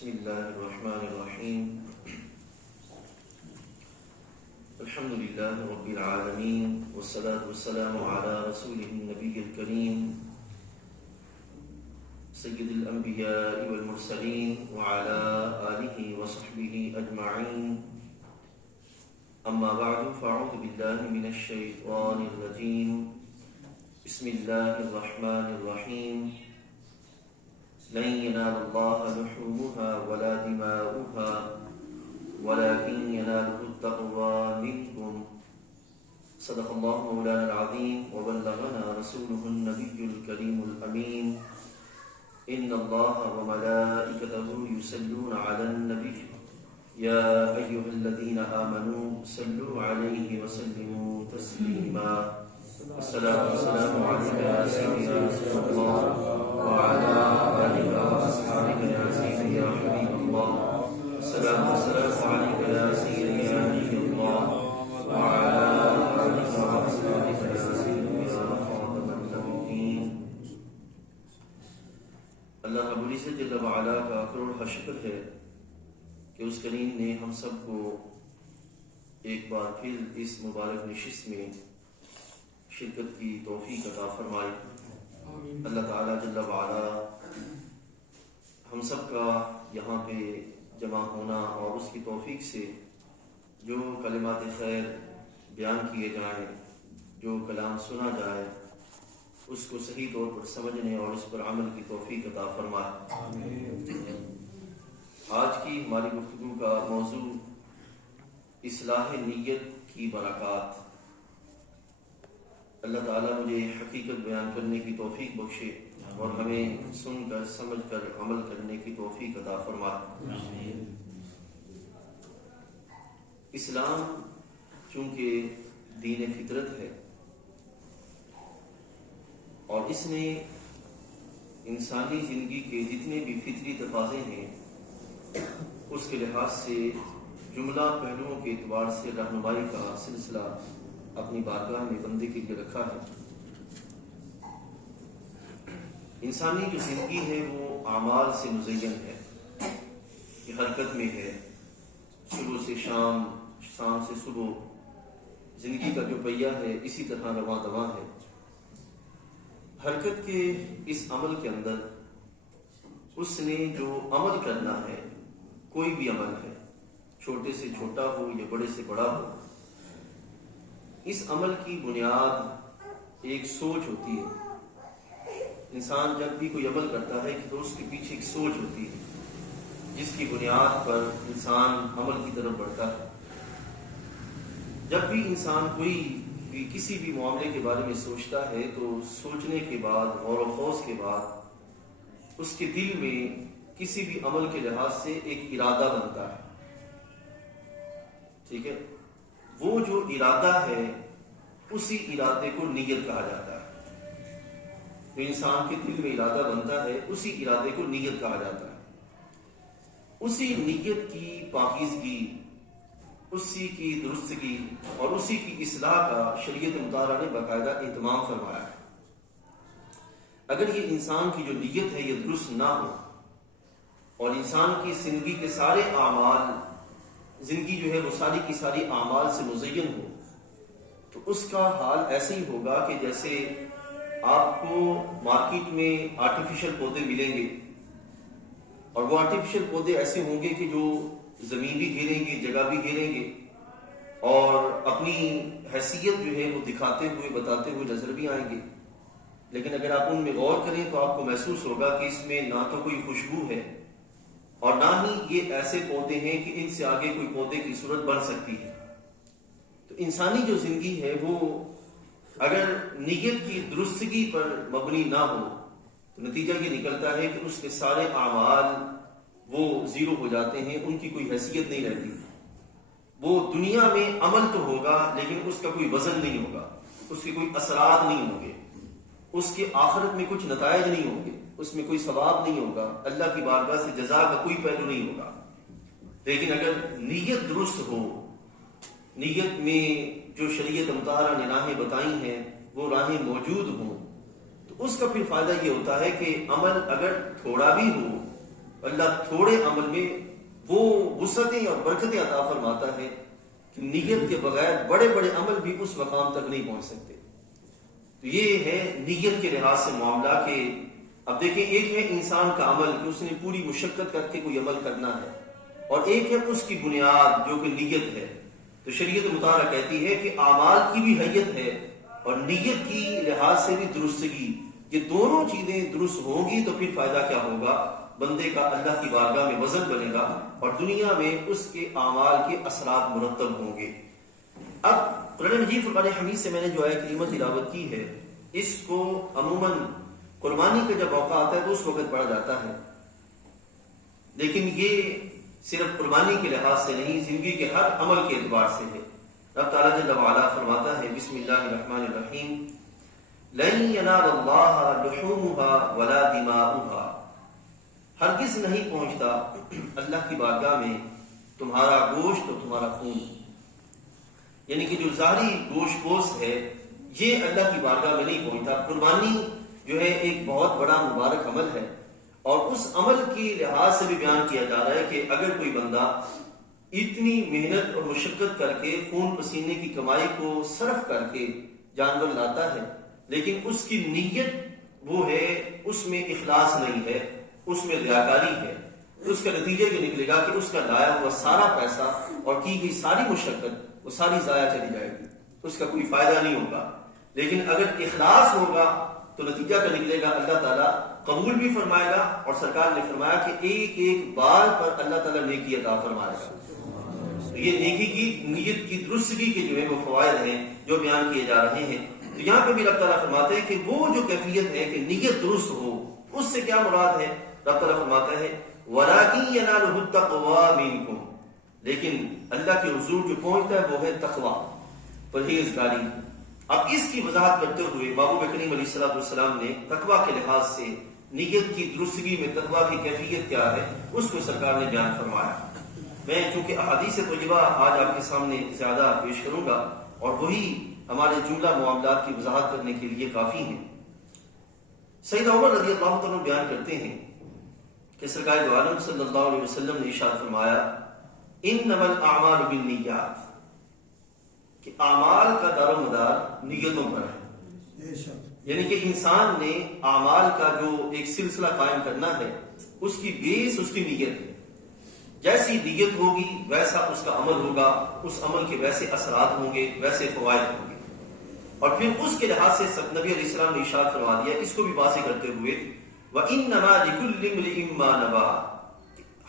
بسم الله الرحمن الرحيم الحمد لله رب العالمين والصلاة والسلام على رسوله النبي الكريم سيد الأنبياء والمرسلين وعلى آله وصحبه أجمعين أما بعد فأعوذ بالله من الشيطان الرجيم بسم الله الرحمن الرحيم لن ينال الله لحومها ولا دماؤها ولكن يناله التقوى منكم صدق الله مولانا العظيم وبلغنا رسوله النبي الكريم الأمين إن الله وملائكته يصلون على النبي يا أيها الذين آمنوا صلوا عليه وسلموا تسليما الصلاة والسلام عليك يا سيدنا رسول الله وعلى آلك وأصحابك يا سيدي يا حبيب الله الصلاة والسلام عليك يا سيدي يا نبي الله وعلى آلك وأصحابك يا سيدي يا خاتم النبيين. اللہ رب العزت جل وعلا کا کروڑ شکر ہے کہ اس کریم نے ہم سب کو ایک بار پھر اس مبارک نشست میں شرکت کی توفیق عطا فرمائی. اللہ تعالیٰ جل وعلا ہم سب کا یہاں پہ جمع ہونا اور اس کی توفیق سے جو کلمات خیر بیان کیے جائیں، جو کلام سنا جائے، اس کو صحیح طور پر سمجھنے اور اس پر عمل کی توفیق عطا فرمائے. آج کی ہماری گفتگو کا موضوع اصلاح نیت کی برکات. اللہ تعالیٰ مجھے حقیقت بیان کرنے کی توفیق بخشے اور ہمیں سن کر سمجھ کر عمل کرنے کی توفیق عطا فرمائے. اسلام چونکہ دین فطرت ہے اور اس نے انسانی زندگی کے جتنے بھی فطری تقاضے ہیں اس کے لحاظ سے جملہ پہلوؤں کے اعتبار سے رہنمائی کا سلسلہ اپنی بارگاہ میں بندے کے لیے رکھا ہے. انسانی جو زندگی ہے وہ اعمال سے مزین ہے، یہ حرکت میں ہے، صبح سے شام، شام سے صبح. زندگی کا جو پہیہ ہے اسی طرح رواں دواں ہے. حرکت کے اس عمل کے اندر اس نے جو عمل کرنا ہے، کوئی بھی عمل ہے، چھوٹے سے چھوٹا ہو یا بڑے سے بڑا ہو، اس عمل کی بنیاد ایک سوچ ہوتی ہے. انسان جب بھی کوئی عمل کرتا ہے تو اس کے پیچھے ایک سوچ ہوتی ہے جس کی بنیاد پر انسان عمل کی طرف بڑھتا ہے. جب بھی انسان کوئی بھی کسی بھی معاملے کے بارے میں سوچتا ہے تو سوچنے کے بعد، غور و خوض کے بعد اس کے دل میں کسی بھی عمل کے لحاظ سے ایک ارادہ بنتا ہے. ٹھیک ہے، وہ جو ارادہ ہے اسی ارادے کو نیت کہا جاتا ہے. جو انسان کے دل میں ارادہ بنتا ہے اسی ارادے کو نیت کہا جاتا ہے. اسی نیت کی پاکیزگی، اسی کی درستگی اور اسی کی اصلاح کا شریعت مطالعہ نے باقاعدہ اہتمام فرمایا ہے. اگر یہ انسان کی جو نیت ہے یہ درست نہ ہو اور انسان کی زندگی کے سارے اعمال، زندگی جو ہے وہ ساری کی ساری اعمال سے مزین ہو، تو اس کا حال ایسے ہی ہوگا کہ جیسے آپ کو مارکیٹ میں آرٹیفیشل پودے ملیں گے اور وہ آرٹیفیشل پودے ایسے ہوں گے کہ جو زمین بھی گھیریں گے، جگہ بھی گھیریں گے اور اپنی حیثیت جو ہے وہ دکھاتے ہوئے، بتاتے ہوئے نظر بھی آئیں گے. لیکن اگر آپ ان میں غور کریں تو آپ کو محسوس ہوگا کہ اس میں نہ تو کوئی خوشبو ہے اور نہ ہی یہ ایسے پودے ہیں کہ ان سے آگے کوئی پودے کی صورت بن سکتی ہے. تو انسانی جو زندگی ہے وہ اگر نیت کی درستگی پر مبنی نہ ہو تو نتیجہ یہ نکلتا ہے کہ اس کے سارے اعمال وہ زیرو ہو جاتے ہیں، ان کی کوئی حیثیت نہیں رہتی. وہ دنیا میں عمل تو ہوگا لیکن اس کا کوئی وزن نہیں ہوگا، اس کے کوئی اثرات نہیں ہوں گے، اس کے آخرت میں کچھ نتائج نہیں ہوں گے، اس میں کوئی ثواب نہیں ہوگا، اللہ کی بارگاہ سے جزا کا کوئی پہلو نہیں ہوگا. لیکن اگر نیت درست ہو، نیت میں جو شریعت مطالعہ نے راہیں بتائی ہیں وہ راہیں موجود ہوں، تو اس کا پھر فائدہ یہ ہوتا ہے کہ عمل اگر تھوڑا بھی ہو اللہ تھوڑے عمل میں وہ وسعتیں اور برکتیں عطا فرماتا ہے کہ نیت کے بغیر بڑے بڑے عمل بھی اس مقام تک نہیں پہنچ سکتے. تو یہ ہے نیت کے لحاظ سے معاملہ کہ اب دیکھیں ایک ہے انسان کا عمل کہ اس نے پوری مشقت کر کے کوئی عمل کرنا ہے، اور ایک ہے اس کی بنیاد جو کہ نیت ہے. تو شریعت مطالعہ کہتی ہے کہ اعمال کی بھی حیت ہے اور نیت کی لحاظ سے بھی درستگی. یہ دونوں چیزیں درست ہوں گی تو پھر فائدہ کیا ہوگا؟ بندے کا اللہ کی بارگاہ میں وزن بنے گا اور دنیا میں اس کے اعمال کے اثرات مرتب ہوں گے. اب قرآن مجید فرقان حمید سے میں نے جو آیت کریمہ تلاوت کی ہے، اس کو عموماً قربانی کا جب موقع آتا ہے تو اس وقت پڑھا جاتا ہے، لیکن یہ صرف قربانی کے لحاظ سے نہیں، زندگی کے ہر عمل کے اعتبار سے ہے. رب تعالیٰ جل وعلا فرماتا ہے بسم اللہ الرحمن الرحیم لن ینال اللہ لحومها ولا دماؤها، ہرگز نہیں پہنچتا اللہ کی بارگاہ میں تمہارا گوشت اور تمہارا خون. یعنی کہ جو ظاہری گوشت پوست ہے یہ اللہ کی بارگاہ میں نہیں پہنچتا. قربانی جو ہے ایک بہت بڑا مبارک عمل ہے، اور اس عمل کی لحاظ سے بھی بیان کیا جا رہا ہے کہ اگر کوئی بندہ اتنی محنت اور مشقت کر کے خون پسینے کی کمائی کو صرف کر کے جانور لاتا ہے، لیکن اس کی نیت وہ ہے اس میں اخلاص نہیں ہے، اس میں ریاکاری ہے، اس کا نتیجہ یہ نکلے گا کہ اس کا لایا ہوا سارا پیسہ اور کی گئی ساری مشقت وہ ساری ضائع چلی جائے گی، اس کا کوئی فائدہ نہیں ہوگا. لیکن اگر اخلاص ہوگا تو نتیجہ کیا نکلے گا؟ اللہ تعالیٰ قبول بھی فرمائے گا، اور سرکار نے فرمایا کہ ایک ایک بال پر اللہ تعالیٰ نیکی عطا فرمائے گا. تو یہ نیکی کی نیت کی درستگی کے جو ہے وہ فوائد ہیں جو بیان کیے جا رہے ہیں. تو یہاں پہ بھی رب تعالیٰ فرماتے ہیں کہ وہ جو کیفیت ہے کہ نیت درست ہو، اس سے کیا مراد ہے؟ رب تعالیٰ فرماتا ہے وَلَٰكِن يَنَالُهُ التَّقْوَىٰ مِنكُمْ، لیکن اللہ کے حضور جو پہنچتا ہے وہ ہے تقویٰ، پرہیزگاری. اب اس کی وضاحت کرتے ہوئے محبوب کریم علیہ السلام نے تقویٰ کے لحاظ سے نیت کی درستگی میں تقویٰ کی کیفیت کیا ہے اس کو سرکار نے بیان فرمایا. میں چونکہ احادیث طیبہ آج آپ کے سامنے زیادہ پیش کروں گا، اور وہی ہمارے جملہ معاملات کی وضاحت کرنے کے لیے کافی ہیں. سیدنا عمر رضی اللہ عنہ بیان کرتے ہیں کہ سرکار دو عالم صلی اللہ علیہ وسلم نے ارشاد فرمایا انما الاعمال بالنیات، کہ اعمال کا دار و مدار نیتوں پر ہے. یعنی کہ انسان نے اعمال کا جو ایک سلسلہ قائم کرنا ہے اس کی بیس اس کی نیت ہے. جیسی نیت ہوگی ویسا اس کا عمل ہوگا، اس عمل کے ویسے اثرات ہوں گے، ویسے فوائد ہوں گے. اور پھر اس کے لحاظ سے نبی علیہ السلام نے ارشاد فرما دیا اس کو بھی واضح کرتے ہوئے وَإِنَّمَا لِكُلِّ امْرِئٍ مَّا نَوَىٰ،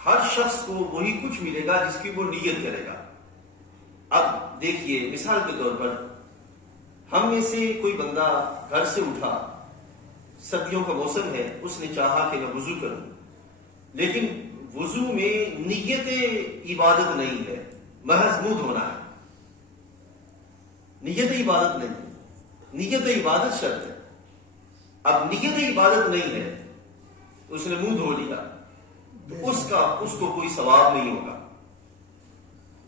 ہر شخص کو وہی کچھ ملے گا جس کی وہ نیت کرے گا. اب دیکھیے مثال کے طور پر ہم میں سے کوئی بندہ گھر سے اٹھا، سردیوں کا موسم ہے، اس نے چاہا کہ میں وضو کروں، لیکن وضو میں نیت عبادت نہیں ہے، محض منہ دھونا ہے. نیت عبادت نہیں ہے، نیت عبادت شرط ہے. اب نیت عبادت نہیں ہے، اس نے منہ دھو لیا تو اس کو کوئی ثواب نہیں ہوگا.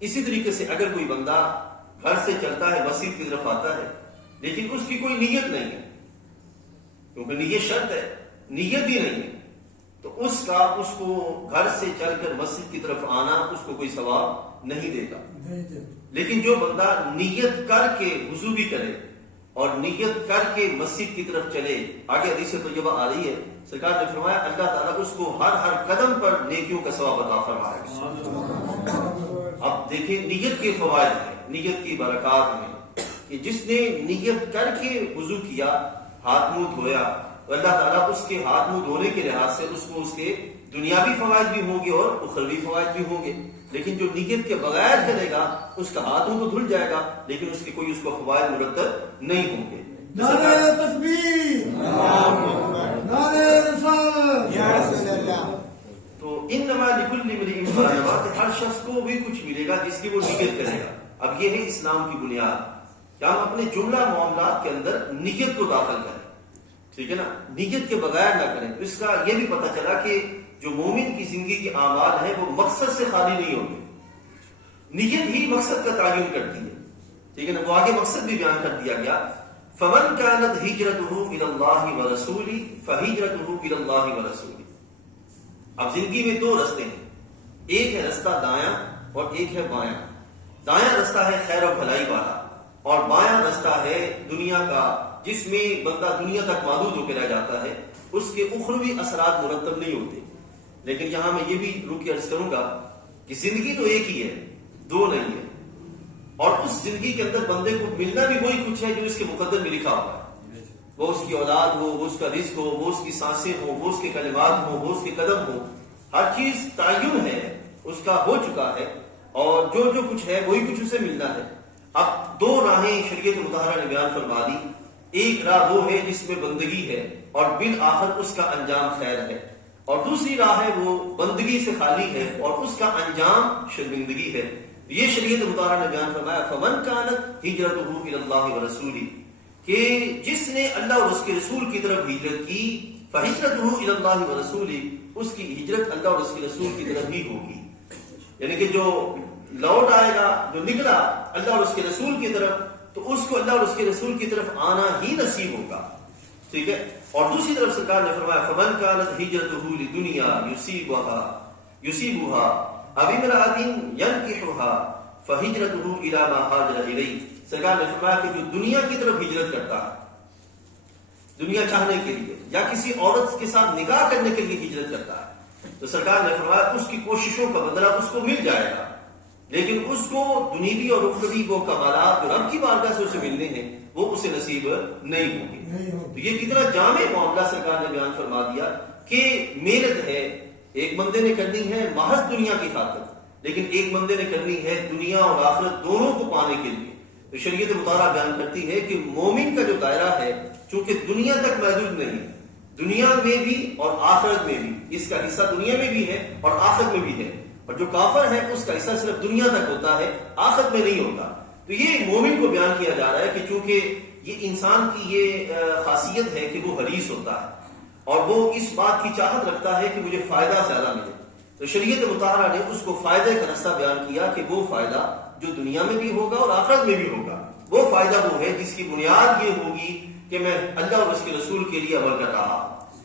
اسی طریقے سے اگر کوئی بندہ گھر سے چلتا ہے مسجد کی طرف آتا ہے لیکن اس کی کوئی نیت نہیں ہے، کیونکہ نیت شرط ہے، نیت بھی نہیں ہے، تو اس کو گھر سے چل کر مسجد کی طرف آنا اس کو کوئی ثواب نہیں دے گا. لیکن جو بندہ نیت کر کے وضو بھی کرے اور نیت کر کے مسجد کی طرف چلے، آگے حدیث طیبہ آ رہی ہے، سرکار نے فرمایا اللہ تعالیٰ اس کو ہر ہر قدم پر نیکیوں کا ثواب عطا فرمائے گا. اب دیکھیں نیت کے فوائد ہیں، نیت کی برکات ہیں کہ جس نے نیت کر کے وضو کیا، ہاتھ منہ دھویا، اللہ تعالیٰ اس کے ہاتھ منہ دھونے کے لحاظ سے اس کو اس کے دنیاوی فوائد بھی ہوں گے اور اخروی فوائد بھی ہوں گے. لیکن جو نیت کے بغیر کرے گا اس کا ہاتھ منہ تو دھل جائے گا لیکن اس کے کوئی اس کو فوائد مرتب نہیں ہوں گے. نعرہ تکبیر، نعرہ رسالت، یا رسول اللہ. تو انما لکل امرئ ما نویٰ، کہ ہر شخص کو وہی کچھ ملے گا جس کی وہ نیت کرے گا. اب یہ ہے اسلام کی بنیاد کہ ہم اپنے جملہ معاملات کے اندر نیت کو داخل کریں، ٹھیک ہے نا، نیت کے بغیر نہ کریں. تو اس کا یہ بھی پتہ چلا کہ جو مومن کی زندگی کی اعمال ہے وہ مقصد سے خالی نہیں ہوگی، نیت ہی مقصد کا تعین کرتی ہے، ٹھیک ہے نا. وہ آگے مقصد بھی بیان کر دیا گیا فَمَنْ كَانَتْ هِجْرَتُهُ إِلَى اللَّهِ وَرَسُولِهِ فَهِجْرَتُهُ إِلَى اللَّهِ وَرَسُولِهِ. اب زندگی میں دو رستے ہیں، ایک ہے رستہ دایاں اور ایک ہے بایاں۔ دایاں رستہ ہے خیر و بھلائی والا، اور بایاں رستہ ہے دنیا کا، جس میں بندہ دنیا تک محدود ہو کے رہ جاتا ہے، اس کے اخروی اثرات مرتب نہیں ہوتے۔ لیکن یہاں میں یہ بھی روک کے عرض کروں گا کہ زندگی تو ایک ہی ہے، دو نہیں ہے، اور اس زندگی کے اندر بندے کو ملنا بھی وہی کچھ ہے جو اس کے مقدر میں لکھا ہوا ہے۔ وہ اس کی اولاد ہو، وہ اس کا رزق ہو، وہ اس کی سانسیں ہوں، وہ اس کے کلمات ہوں، وہ اس کے قدم ہوں، ہر چیز تعین ہے، اس کا ہو چکا ہے، اور جو جو کچھ ہے وہی کچھ اسے ملنا ہے۔ اب دو راہیں شریعت مطہرہ نے بیان فرما دی، ایک راہ وہ ہے جس میں بندگی ہے اور بالآخر اس کا انجام خیر ہے، اور دوسری راہ ہے وہ بندگی سے خالی ہے اور اس کا انجام شرمندگی ہے۔ یہ شریعت مطہرہ نے بیان فرمایا فمن کانت ہجرتہ الی اللہ ورسولہ، کہ جس نے اللہ اور اس کے رسول کی طرف ہجرت کی، فہجرتہ الی اللہ ورسولہ، اس کی ہجرت اللہ اور اس کے رسول کی طرف ہی ہوگی۔ یعنی کہ جو لوٹ آئے گا، جو نکلا اللہ اور اس کے رسول کی طرف، تو اس کو اللہ اور اس کے رسول کی طرف آنا ہی نصیب ہوگا، ٹھیک ہے۔ اور دوسری طرف سرکار نے فرمایا فمن کانت ہجرتہ لدنیا یصیبها او امرأۃ ینکحها فہجرتہ الی ما ہاجر الیہ۔ سرکار نے فرمایا کہ جو دنیا کی طرف ہجرت کرتا ہے، دنیا چاہنے کے لیے یا کسی عورت کے ساتھ نکاح کرنے کے لیے ہجرت کرتا ہے، تو سرکار نے فرمایا اس کی کوششوں کا بدلہ اس کو مل جائے گا، لیکن اس کو دنیوی اور اخروی وہ کمالات جو رب کی بارگاہ سے اسے ملنے ہیں وہ اسے نصیب نہیں ہوں گے۔ تو یہ کتنا جامع معاملہ سرکار نے بیان فرما دیا کہ محنت ہے، ایک بندے نے کرنی ہے محض دنیا کی خاطر، لیکن ایک بندے نے کرنی ہے دنیا اور آخرت دونوں کو پانے کے لیے۔ تو شریعت مطالعہ بیان کرتی ہے کہ مومن کا جو دائرہ ہے چونکہ دنیا تک محدود نہیں، دنیا میں بھی اور آخرت میں بھی، اس کا حصہ دنیا میں بھی ہے اور آخرت میں بھی ہے، اور جو کافر ہے اس کا حصہ صرف دنیا تک ہوتا ہے، آخرت میں نہیں ہوتا۔ تو یہ مومن کو بیان کیا جا رہا ہے کہ چونکہ یہ انسان کی یہ خاصیت ہے کہ وہ حریص ہوتا ہے اور وہ اس بات کی چاہت رکھتا ہے کہ مجھے فائدہ زیادہ ملے، تو شریعت مطہرہ نے اس کو فائدے کا رستہ بیان کیا کہ وہ فائدہ جو دنیا میں بھی ہوگا اور آخرت میں بھی ہوگا، وہ فائدہ وہ ہے جس کی بنیاد یہ ہوگی کہ میں اللہ اور اس کے رسول کے لیے عمل کر رہا ہوں،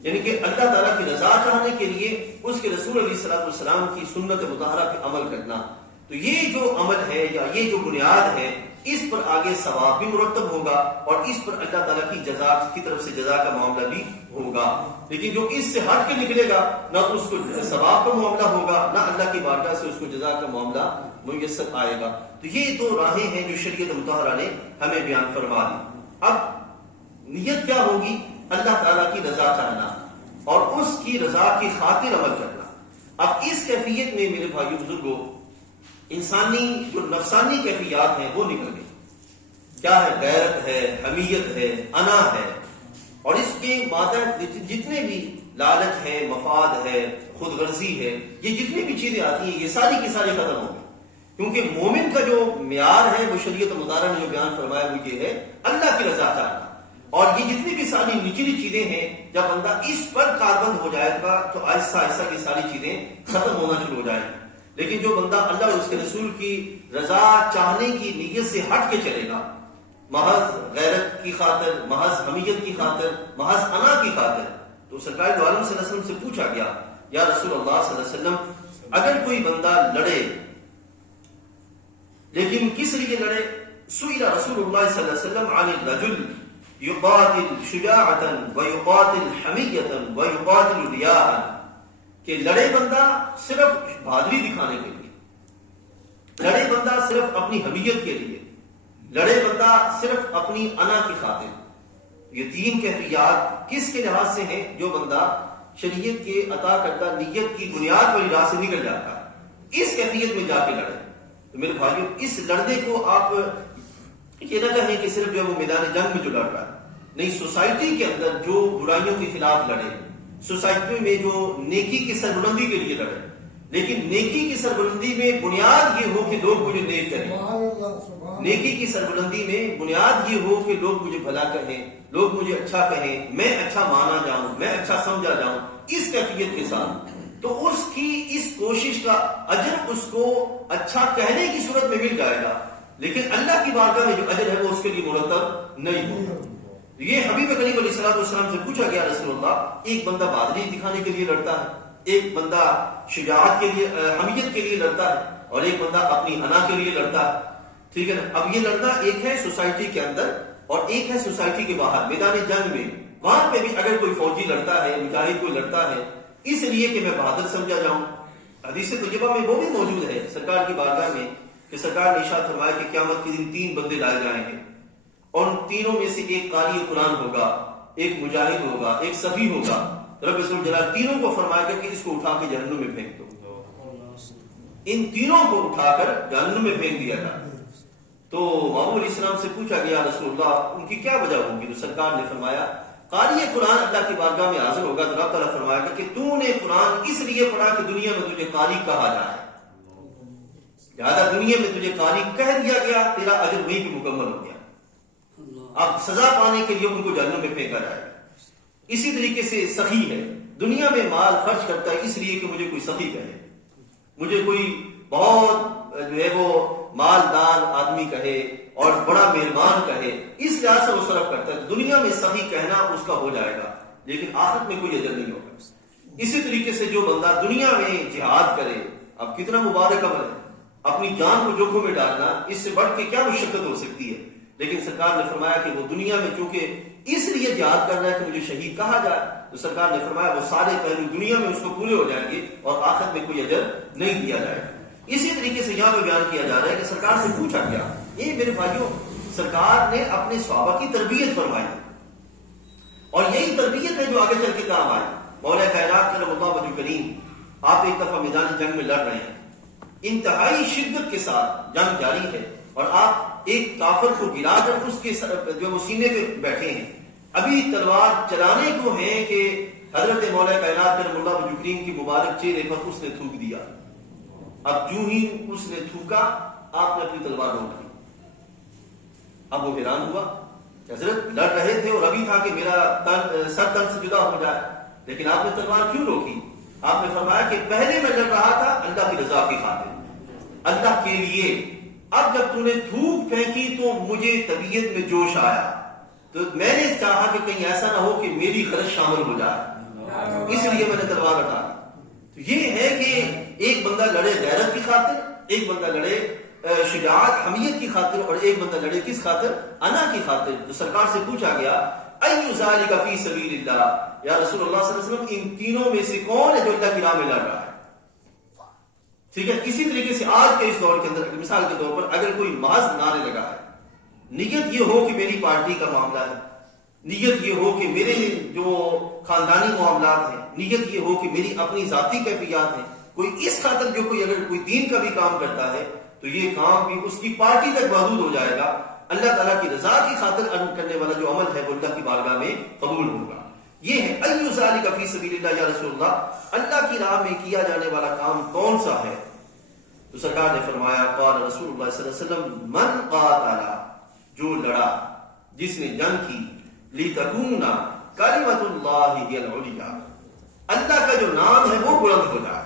یعنی کہ اللہ تعالیٰ کی رضا چاہنے کے لیے اس کے رسول علیہ الصلوۃ والسلام کی سنت مطہرہ پہ عمل کرنا۔ تو یہ جو عمل ہے یا یہ جو بنیاد ہے، اس پر آگے ثواب بھی مرتب ہوگا اور اس پر اللہ تعالیٰ کی جزا کی طرف سے جزا کا معاملہ بھی ہوگا۔ لیکن جو اس سے ہٹ کے نکلے گا، نہ اس کو ثواب کا معاملہ ہوگا، نہ اللہ کی بارگاہ سے اس کو جزا کا معاملہ میسر آئے گا۔ تو یہ دو راہیں ہیں جو شریعت مطہرہ نے ہمیں بیان فرما دی۔ اب نیت کیا ہوگی؟ اللہ تعالیٰ کی رضا چاہنا اور اس کی رضا کی خاطر عمل کرنا۔ اب اس کیفیت میں میرے بھائیو بزرگوں، انسانی جو نفسانی کیفیات ہیں وہ نکل گئی۔ کیا ہے؟ غیرت ہے، حمیت ہے، انا ہے، اور اس کے ماتحت جتنے بھی لالچ ہے، مفاد ہے، خود غرضی ہے، یہ جتنی بھی چیزیں آتی ہیں یہ ساری کی ساری ختم ہو گئی، کیونکہ مومن کا جو معیار ہے وہ شریعت مطہرہ نے جو بیان فرمایا وہ یہ ہے اللہ کی رضا چاہنا۔ اور یہ جتنی بھی ساری نچلی چیزیں ہیں، جب بندہ اس پر کاربند ہو جائے گا تو آہستہ آہستہ یہ ساری چیزیں ختم ہونا شروع ہو جائیں گی۔ لیکن جو بندہ اللہ اور اس کے رسول کی رضا چاہنے کی نیت سے ہٹ کے چلے گا، محض غیرت کی خاطر، محض حمیت کی خاطر، محض انا کی خاطر، تو سرکار دو عالم صلی اللہ علیہ وسلم سے پوچھا گیا یا رسول اللہ صلی اللہ علیہ وسلم، اگر کوئی بندہ لڑے لیکن کس لیے لڑے؟ سئل رسول اللہ صلی اللہ علیہ وسلم عن الرجل یقاتل شجاعتا ویقاتل حمیتا ویقاتل ریاء، کہ لڑے بندہ صرف بہادری دکھانے کے لیے، لڑے بندہ صرف اپنی حمیت کے لیے، لڑے بندہ صرف اپنی انا کی خاطر۔ یہ تین کیفیات کس کے لحاظ سے ہیں؟ جو بندہ شریعت کے عطا کردہ نیت کی بنیاد والی راہ سے نکل جاتا ہے، اس کیفیت میں جا کے لڑے۔ تو میرے بھائیو، اس لڑنے کو آپ یہ نہ کہیں کہ صرف جو وہ میدان جنگ میں جو لڑ رہا ہے، نہیں، سوسائٹی کے اندر جو برائیوں کے خلاف لڑے، سوسائٹی میں جو نیکی کی سربلندی کے لیے لڑے، لیکن نیکی کی سربلندی میں بنیاد یہ ہو کہ لوگ مجھے نیک کہیں، نیکی کی سربلندی میں بنیاد یہ ہو کہ لوگ مجھے بھلا کہیں، لوگ مجھے اچھا کہیں، میں اچھا مانا جاؤں، میں اچھا سمجھا جاؤں، اس کیفیت کے ساتھ، تو اس کی اس کوشش کا اجر اس کو اچھا کہنے کی صورت میں مل جائے گا، لیکن اللہ کی بارگاہ میں جو اجر ہے وہ اس کے لیے مرتب نہیں ہوگا۔ یہ حبیب کریم علیہ الصلوۃ والسلام سے پوچھا گیا، رسول اللہ، ایک بندہ بہادری دکھانے کے لیے لڑتا ہے، ایک بندہ شجاعت کے لیے حمیت کے لیے لڑتا ہے اور ایک بندہ اپنی انا کے لیے لڑتا ہے، ٹھیک ہے نا. اب یہ لڑنا ایک ہے سوسائٹی کے اندر اور ایک ہے سوسائٹی کے باہر میدان جنگ میں. وہاں پہ بھی اگر کوئی فوجی لڑتا ہے، مجاہد کوئی لڑتا ہے اس لیے کہ میں بہادر سمجھا جاؤں، حدیث طیبہ میں وہ بھی موجود ہے سرکار کی بارگاہ میں کہ سرکار نے ارشاد فرمایا کہ قیامت کے دن 3 بندے لائے جائیں گے اور ان تینوں میں سے ایک قاری قرآن ہوگا، ایک مجاہد ہوگا، ایک سخی ہوگا. رب الجلال تینوں کو فرمائے گا کہ اس کو اٹھا کے جہنم میں پھینک دو. ان تینوں کو اٹھا کر جہنم میں پھینک دیا جائے. تو محمود علیہ السلام سے پوچھا گیا رسول اللہ ان کی کیا وجہ ہوگی؟ تو سرکار نے فرمایا قاری قرآن اللہ کی بارگاہ میں حاضر ہوگا تو اللہ تعالیٰ فرمائے گا کہ تو نے قرآن اس لیے پڑھا کہ دنیا میں تجھے قاری کہا جائے، لہٰذا دنیا میں تجھے قاری کہہ دیا گیا، تیرا اجر وہیں پہ مکمل ہو گیا. اب سزا پانے کے لیے ان کو جہنم میں پھینکا جائے گا. اسی طریقے سے سخی ہے، دنیا میں مال خرچ کرتا ہے اس لیے کہ مجھے کوئی سخی کہے، مجھے کوئی بہت جو ہے وہ مالدار آدمی کہے اور بڑا مہربان کہے، اس لحاظ سے وہ صرف کرتا ہے. دنیا میں سخی کہنا اس کا ہو جائے گا لیکن آخرت میں کوئی اجر نہیں ہوگا. اسی طریقے سے جو بندہ دنیا میں جہاد کرے، اب کتنا مبارک عمل ہے، اپنی جان کو جوکھوں میں ڈالنا، اس سے بڑھ کے کیا مشقت ہو سکتی ہے. لیکن سرکار نے فرمایا کہ وہ دنیا میں چونکہ اس لیے جہاد کر رہا ہے کہ مجھے شہید کہا جائے، تو سرکار نے فرمایا وہ سارے پہلو دنیا میں اس کو پورے ہو جائیں گے اور آخرت میں کوئی اجر نہیں دیا جائے گا. اسی طریقے سے یہاں پہ بیان کیا جا رہا ہے کہ سرکار سے پوچھا گیا، یہ میرے بھائیوں سرکار نے اپنے صحابہ کی تربیت فرمائی اور یہی تربیت ہے جو آگے چل کے کام آئی. مولا خیرات کرم اللہ وجہ کریم آپ ایک دفعہ میدان جنگ میں لڑ رہے ہیں، انتہائی شدت کے ساتھ جنگ جاری ہے اور آپ ایک کافر کو گرا کر اس کے جو وہ سینے پہ بیٹھے ہیں، ابھی تلوار چلانے کو ہیں کہ حضرت مولا کائنات کرم اللہ وجہ کریم کی مبارک چہرے پر اس نے تھوک دیا. اب جو ہی اس نے تھوکا آپ نے اپنی تلوار روک لی. اب وہ حیران ہوا کہ حضرت لڑ رہے تھے اور ابھی تھا کہ میرا سر تن سے جدا ہو جائے، لیکن آپ نے تلوار کیوں روکی؟ آپ نے فرمایا کہ پہلے میں لڑ رہا تھا اللہ کی رضا کی خاطر، اللہ کے لیے. اب جب تم نے تھوک پھینکی تو مجھے طبیعت میں جوش آیا تو میں نے چاہا کہ کہیں ایسا نہ ہو کہ میری غلط شامل ہو جائے، اس لیے میں نے تلوار ہٹا دی. تو یہ ہے کہ ایک بندہ لڑے غیرت کی خاطر، ایک بندہ لڑے شجاعت حمیت کی خاطر اور ایک بندہ لڑے کس خاطر؟ انا کی خاطر. تو سرکار سے پوچھا گیا ایُّ ذالک فی سبیل اللہ، یا رسول اللہ صلی اللہ علیہ وسلم ان تینوں میں سے کون ہے جو اللہ کی راہ میں لڑ رہا ہے؟ ٹھیک ہے. اسی طریقے سے آج کے اس دور کے اندر مثال کے طور پر اگر کوئی محض نعرے لگا ہے، نیت یہ ہو کہ میری پارٹی کا معاملہ ہے، نیت یہ ہو کہ میرے جو خاندانی معاملات ہیں، نیت یہ ہو کہ میری اپنی ذاتی کیفیات ہیں، کوئی اس خاطر جو کوئی اگر کوئی دین کا بھی کام کرتا ہے تو یہ کام بھی اس کی پارٹی تک محدود ہو جائے گا. اللہ تعالیٰ کی رضا کی خاطر کرنے والا جو عمل ہے وہ اللہ کی بارگاہ میں قبول ہوگا. یہ ہے ایُّ ذالک فی سبیل اللہ، یا رسول اللہ اللہ کی راہ میں کیا جانے والا کام کون سا ہے؟ تو سرکار نے فرمایا قال رسول اللہ صلی اللہ علیہ وسلم من قاتل، جو لڑا، جس نے جنگ کی، لتکون کلمۃ اللہ ہی العلیٰ، اللہ کا جو نام ہے وہ بلند ہو جائے.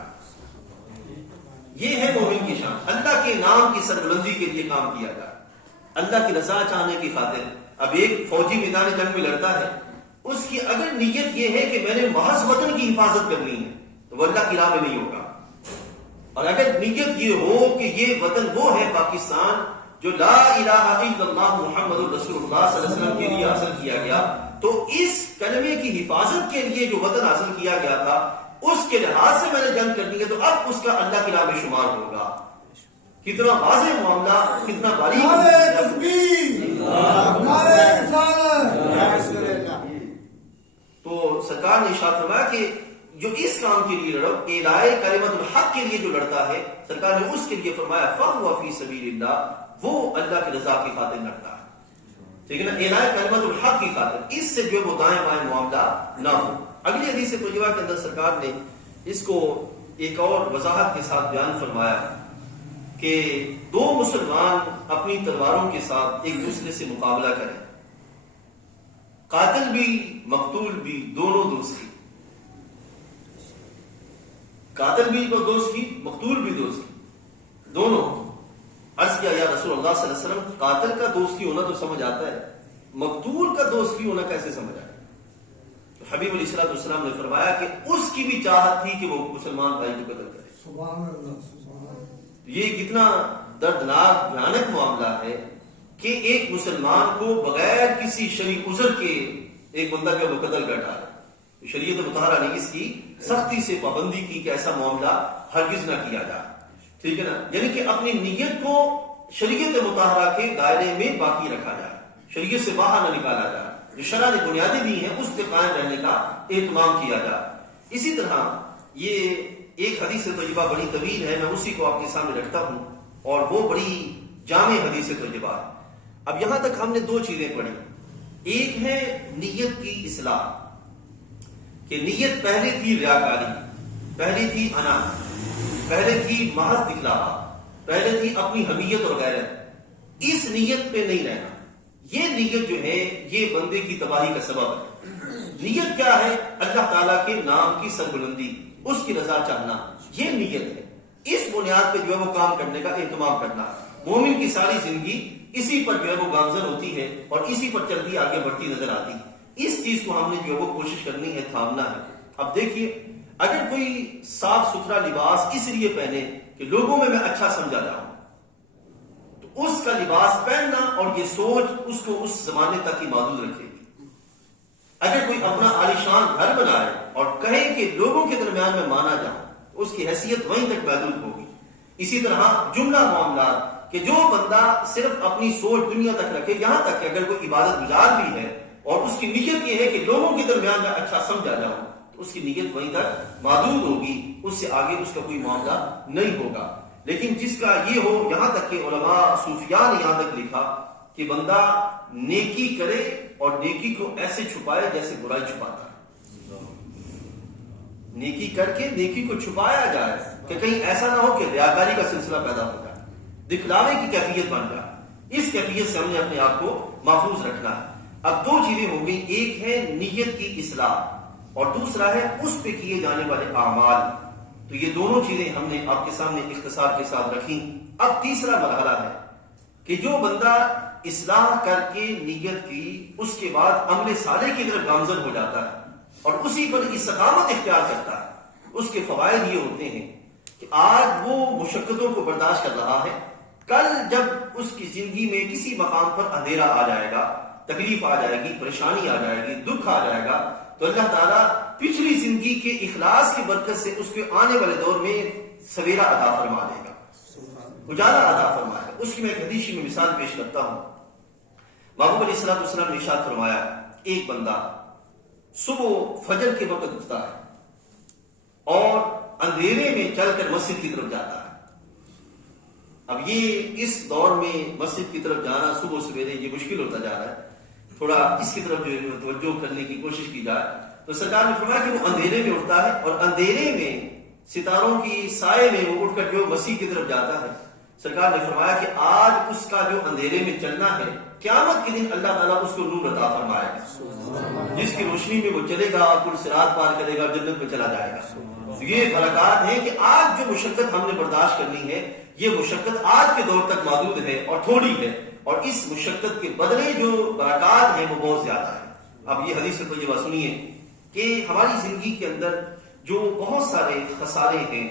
یہ ہے مومن کی شان، اللہ کے نام کی سربلندی کے لیے کام کیا جائے، اللہ کی رضا چاہنے کی خاطر. اب ایک فوجی میدان جنگ میں لڑتا ہے، اس کی اگر نیت یہ ہے کہ میں نے محض وطن کی حفاظت کرنی ہے تو وہ اللہ کی راہ میں نہیں ہوگا. اور اگر نیت یہ ہو کہ یہ وطن وہ ہے پاکستان جو لا الہ الا اللہ محمد رسول اللہ صلی اللہ علیہ وسلم کے لیے حاصل کیا گیا، تو اس کلمے کی حفاظت کے لیے جو وطن حاصل کیا گیا تھا اس کے لحاظ سے میں نے جنگ کرنی ہے تو اب اس کا اللہ کی راہ میں شمار ہوگا. کتنا واضح معاملہ، کتنا باریک. نعرہ تکبیر، نعرہ رسالت. تو سرکار نے ارشاد فرمایا کہ جو اس کام کے لیے لڑو، اعلاء کلمۃ الحق کے لیے جو لڑتا ہے، سرکار نے اس کے لیے فرمایا فہو فی سبیل اللہ، وہ اللہ کی رضا کی خاطر لڑتا ہے. ٹھیک ہے نا، اعلاء کلمۃ الحق کی خاطر، اس سے جو وہ دائیں بائیں معاملہ نہ ہو. اگلی حدیث طیبہ کے اندر سرکار نے اس کو ایک اور وضاحت کے ساتھ بیان فرمایا کہ دو مسلمان اپنی تلواروں کے ساتھ ایک دوسرے سے مقابلہ کریں، قاتل بھی مقتول بھی دونوں دوست کی، قاتل بھی دوست کی مقتول بھی دوست کی، دونوں. عرض کیا یا رسول اللہ صلی اللہ علیہ وسلم قاتل کا دوست کی ہونا تو سمجھ آتا ہے، مقتول کا دوست کی ہونا کیسے سمجھ آئے؟ تو حبیب علیہ السلام نے فرمایا کہ اس کی بھی چاہت تھی کہ وہ مسلمان بھائی کو قتل کرے. سبحان اللہ سبحان اللہ. یہ کتنا دردناک بھیانک معاملہ ہے کہ ایک مسلمان کو بغیر کسی شرعی عذر کے ایک بندہ جو وہ قتل کر ڈالے. شریعت مطہرہ نے اس کی سختی سے پابندی کی کہ ایسا معاملہ ہرگز نہ کیا جائے. ٹھیک ہے نا, یعنی کہ اپنی نیت کو شریعت مطہرہ کے دائرے میں باقی رکھا جائے, شریعت سے باہر نہ نکالا جائے. جو شرع نے بنیادیں دی ہیں اس پہ قائم رہنے کا اہتمام کیا جائے. اسی طرح یہ ایک حدیث طیبہ بڑی طویل ہے, میں اسی کو آپ کے سامنے رکھتا ہوں, اور وہ بڑی جامع حدیث طیبہ ہے. اب یہاں تک ہم نے دو چیزیں پڑھی. ایک ہے نیت کی اصلاح, کہ نیت پہلے تھی ریاکاری, پہلے تھی انا, پہلے تھی محض دکھلاوا, پہلے تھی اپنی حمیت اور غیرت. اس نیت پہ نہیں رہنا. یہ نیت جو ہے یہ بندے کی تباہی کا سبب ہے. نیت کیا ہے؟ اللہ تعالیٰ کے نام کی سربلندی, اس کی رضا چاہنا, یہ نیت ہے. اس بنیاد پہ جو ہے وہ کام کرنے کا اہتمام کرنا. مومن کی ساری زندگی اسی پر جو ہے وہ گامزن ہوتی ہے اور اسی پر چلتی آگے بڑھتی نظر آتی ہے. اس چیز کو ہم نے جو ہے وہ کوشش کرنی ہے, تھامنا ہے. اب دیکھیے, اگر کوئی صاف ستھرا لباس اس لیے پہنے کہ لوگوں میں اچھا سمجھا جاؤں, تو اس کا لباس پہننا اور یہ سوچ اس کو اس زمانے تک ہی محدود رکھے گی. اگر کوئی اپنا عالیشان گھر بنائے اور کہے کہ لوگوں کے درمیان میں مانا جاؤں, اس کی حیثیت وہیں تک محدود ہوگی. اسی طرح جملہ معاملات, کہ جو بندہ صرف اپنی سوچ دنیا تک رکھے, یہاں تک کہ اگر کوئی عبادت گزار بھی ہے اور اس کی نیت یہ ہے کہ لوگوں کے درمیان میں اچھا سمجھا جاؤں, تو اس کی نیت وہیں تک محدود ہوگی, اس سے آگے اس کا کوئی معاملہ نہیں ہوگا. لیکن جس کا یہ ہو, یہاں تک کہ علماء صوفیاء نے یہاں تک لکھا کہ بندہ نیکی کرے اور نیکی کو ایسے چھپائے جیسے برائی چھپاتا ہے. نیکی کر کے نیکی کو چھپایا جائے کہ کہیں ایسا نہ ہو کہ ریاکاری کا سلسلہ پیدا ہو جائے, دکھلاوے کی کیفیت بن جائے. اس کیفیت سے ہم نے اپنے آپ کو محفوظ رکھنا ہے. اب دو چیزیں ہو گئی, ایک ہے نیت کی اصلاح اور دوسرا ہے اس پہ کیے جانے والے اعمال. تو یہ دونوں چیزیں ہم نے آپ کے سامنے اختصار کے ساتھ رکھی. اب تیسرا مرحلہ ہے کہ جو بندہ اصلاح کر کے نیت کی, اس کے بعد عمل صالح کی طرف گامزن ہو جاتا ہے اور اسی پر استقامت اختیار کرتا ہے. اس کے فوائد یہ ہوتے ہیں کہ آج وہ مشقتوں کو برداشت کر رہا ہے, کل جب اس کی زندگی میں کسی مقام پر اندھیرا آ جائے گا, تکلیف آ جائے گی, پریشانی آ جائے گی, دکھ آ جائے گا, تو اللہ تعالیٰ پچھلی زندگی کے اخلاص کی برکت سے اس کے آنے والے دور میں سویرا عطا فرما دے گا, اجالا عطا فرمائے گا. اس کی میں ایک حدیث میں مثال پیش کرتا ہوں. محبوب علیہ السلام نے ارشاد فرمایا, ایک بندہ صبح فجر کے وقت اٹھتا ہے اور اندھیرے میں چل کر مسجد کی طرف جاتا ہے. اب یہ اس دور میں مسجد کی طرف جانا صبح سویرے یہ مشکل ہوتا جا رہا ہے, تھوڑا اس کی طرف جو توجہ کرنے کی کوشش کی جائے. تو سرکار نے فرمایا کہ وہ اندھیرے میں اٹھتا ہے اور اندھیرے میں ستاروں کی سائے میں وہ اٹھ کر جو مسجد کی طرف جاتا ہے. سرکار نے فرمایا کہ آج اس کا جو اندھیرے میں چلنا ہے, قیامت کے دن اللہ تعالیٰ اس کو نور عطا فرمائے گا, جس کی روشنی میں وہ چلے گا, پل صراط پار کرے گا, جنت میں چلا جائے گا. یہ برکات ہیں کہ آج جو مشقت ہم نے برداشت کرنی ہے, یہ مشقت آج کے دور تک محدود ہے اور تھوڑی ہے, اور اس مشقت کے بدلے جو برکات ہیں وہ بہت زیادہ ہے. اب یہ حدیث کو یہ سنیے کہ ہماری زندگی کے اندر جو بہت سارے خسارے ہیں,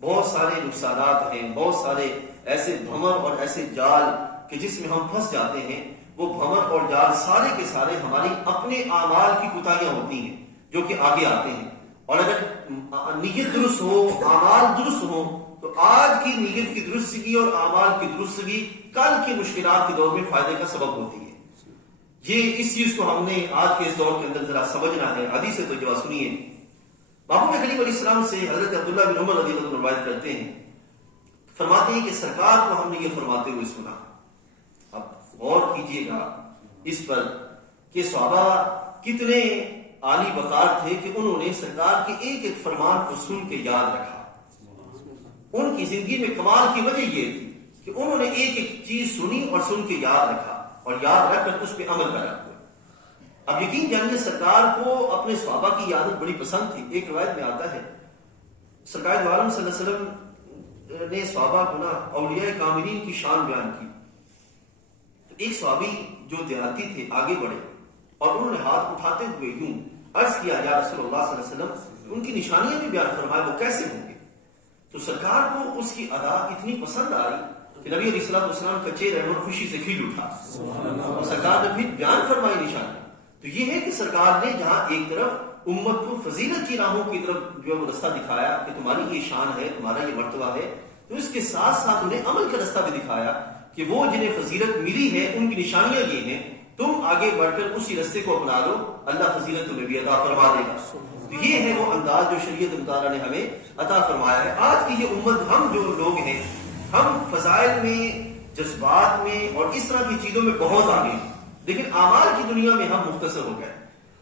بہت سارے نقصانات ہیں, بہت سارے ایسے بھمر اور ایسے جال کہ جس میں ہم پھنس جاتے ہیں, وہ بھمر اور جال سارے کے سارے ہماری اپنے اعمال کی کوتاہیاں ہوتی ہیں جو کہ آگے آتے ہیں. اور اگر نیت درست ہو, اعمال درست ہو, تو آج کی نیت کی درستگی اور اعمال کی درستگی کل کی مشکلات کے دور میں فائدے کا سبب ہوتی ہے. یہ اس چیز کو ہم نے آج کے اس دور کے اندر ذرا سمجھنا ہے. حدیث تو جو سنیے, محبوب کریم علیہ السلام سے حضرت عبداللہ بن عمر رضی اللہ عنہ روایت کرتے ہیں, فرماتے ہیں کہ سرکار کو ہم نے یہ فرماتے ہوئے سنا. اب غور کیجئے گا اس پر کہ صحابہ کتنے عالی وقار تھے کہ انہوں نے سرکار کے ایک ایک فرمان کو سن کے یاد رکھا. ان کی زندگی میں کمال کی وجہ یہ تھی کہ انہوں نے ایک ایک چیز سنی اور سن کے یاد رکھا اور یاد رکھ کر اس پہ عمل کرا. اب یقین جانیے سرکار کو اپنے صحابہ کی عادت بڑی پسند تھی. ایک روایت میں آتا ہے سرکار دو عالم صلی اللہ علیہ وسلم نے صحابہ کو نا اولیاء کاملین کی شان بیان کی. تو ایک صحابی جو دیہاتی تھے آگے بڑھے اور انہوں نے ہاتھ اٹھاتے ہوئے یوں عرض کیا یا رسول اللہ صلی اللہ علیہ وسلم ان کی نشانیاں بھی بیان فرمائے، وہ کیسے ہوں گے؟ تو سرکار کو اس کی ادا اتنی پسند آئی کہ نبی علیہ الصلوۃ والسلام کا چہرہ انور خوشی سے کھل اٹھا، اور سرکار نے پھر بیان فرمائی نشانی۔ تو یہ ہے کہ سرکار نے جہاں ایک طرف امت کو فضیلت کی راہوں کی طرف جو ہے وہ رستہ دکھایا کہ تمہاری یہ شان ہے، تمہارا یہ مرتبہ ہے، تو اس کے ساتھ ساتھ انہیں عمل کا رستہ بھی دکھایا کہ وہ جنہیں فضیلت ملی ہے ان کی نشانیاں یہ ہیں، تم آگے بڑھ کر اسی رستے کو اپنا لو، اللہ فضیلت تمہیں بھی عطا فرما دے گا۔ تو یہ ہے وہ انداز جو شریعت مطالعہ نے ہمیں عطا فرمایا ہے۔ آج کی یہ امت، ہم جو لوگ ہیں، ہم فضائل میں، جذبات میں اور اس طرح کی چیزوں میں بہت آگے ہیں، لیکن اعمال کی دنیا میں ہم مختصر ہو گئے۔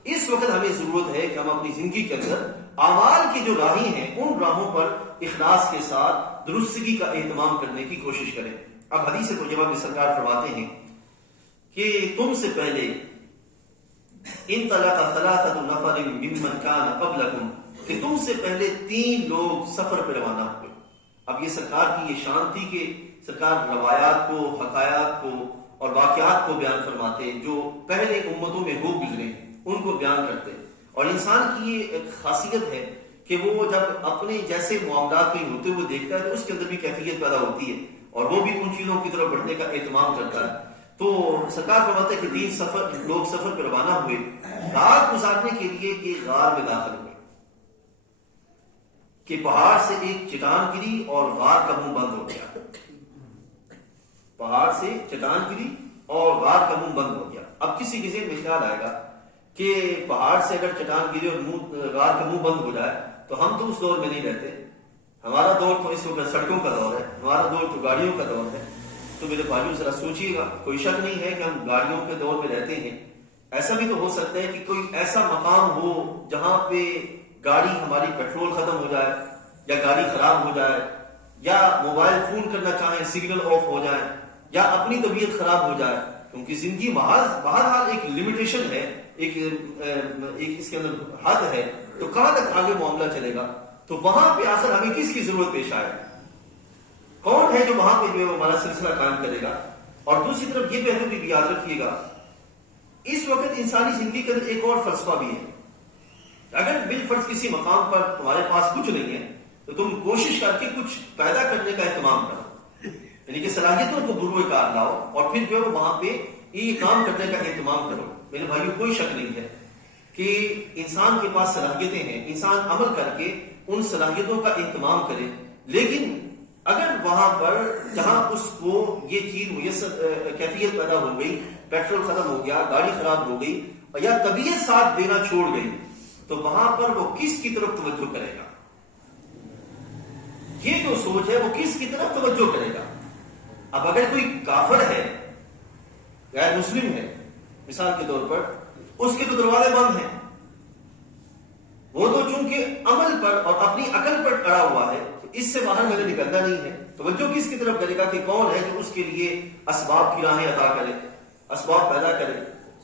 اس وقت ہمیں ضرورت ہے کہ ہم اپنی زندگی کے اندر اعمال کی جو راہیں ہیں ان راہوں پر اخلاص کے ساتھ درستگی کا اہتمام کرنے کی کوشش کریں۔ اب حدیث طیبہ میں سرکار فرماتے ہیں کہ تم سے پہلے انطلق ثلاثة نفر ممن كان قبلكم، کہ تم سے پہلے 3 لوگ سفر پہ روانہ ہوئے۔ اب یہ سرکار کی یہ شان تھی کہ سرکار روایات کو، حقائق کو اور واقعات کو بیان فرماتے، جو پہلے امتوں میں ہو گزرے ان کو بیان کرتے۔ اور انسان کی یہ ایک خاصیت ہے کہ وہ جب اپنے جیسے معاملات میں ہوتے ہوئے دیکھتا ہے تو اس کے اندر بھی کیفیت پیدا ہوتی ہے اور وہ بھی ان چیزوں کی طرف بڑھنے کا اہتمام کرتا ہے۔ تو سرکار فرماتے ہیں کہ 3 لوگ سفر پہ روانہ ہوئے، رات گزارنے کے لیے ایک غار میں داخل ہوئے کہ پہاڑ سے ایک چٹان گری اور غار کا منہ بند ہو گیا۔ پہاڑ سے چٹان گری اور غار کا منہ بند ہو گیا۔ اب کسی کے ذہن میں خیال آئے گا کہ پہاڑ سے اگر چٹان گری اور غار کا منہ بند ہو جائے تو ہم تو اس دور میں نہیں رہتے، ہمارا دور تو اس وقت سڑکوں کا دور ہے، ہمارا دور تو گاڑیوں کا دور ہے۔ تو میرے بھائیوں ذرا سوچیے گا، کوئی شک نہیں ہے کہ ہم گاڑیوں کے دور میں رہتے ہیں۔ ایسا بھی تو ہو سکتا ہے کہ کوئی ایسا مقام ہو جہاں پہ گاڑی ہماری پیٹرول ختم ہو جائے یا گاڑی خراب ہو جائے یا موبائل فون کرنا چاہیں سگنل آف ہو جائے یا اپنی طبیعت خراب ہو جائے، کیونکہ زندگی بہرحال ایک لمیٹیشن ہے، ایک اس کے اندر حد ہے، تو کہاں تک آگے معاملہ چلے گا؟ تو وہاں پہ آخر ہمیں کس کی ضرورت پیش آئے؟ کون ہے جو وہاں پہ جو ہے ہمارا سلسلہ قائم کرے گا؟ اور دوسری طرف یہ پہلو بھی یاد رکھیے گا، اس وقت انسانی زندگی کے اندر ایک اور فلسفہ بھی ہے۔ اگر بالفرض کسی مقام پر تمہارے پاس کچھ نہیں ہے تو تم کوشش کر کے کچھ پیدا کرنے کا اہتمام کرو، یعنی کہ صلاحیتوں کو بروئے کار لاؤ اور پھر جو ہے وہاں پہ یہ کام کرنے کا اہتمام کرو۔ میرے بھائیوں کوئی شک نہیں ہے کہ انسان کے پاس صلاحیتیں ہیں، انسان عمل کر کے ان صلاحیتوں کا اہتمام کرے، لیکن اگر وہاں پر جہاں اس کو یہ چیز میسر کیفیت پیدا ہو گئی، پیٹرول ختم ہو گیا، گاڑی خراب ہو گئی یا طبیعت ساتھ دینا چھوڑ گئی، تو وہاں پر وہ کس کی طرف توجہ کرے گا؟ یہ جو سوچ ہے وہ کس کی طرف توجہ کرے گا؟ اب اگر کوئی کافر ہے، غیر مسلم ہے، مثال کے طور پر، اس کے تو دروازے بند ہیں، وہ تو چونکہ عمل پر اور اپنی عقل پر اڑا ہوا ہے، تو اس سے باہر میں نے نکلنا نہیں ہے۔ توجہ کس کی طرف کرے گا کہ کون ہے جو اس کے لیے اسباب کی راہیں عطا کرے، اسباب پیدا کرے؟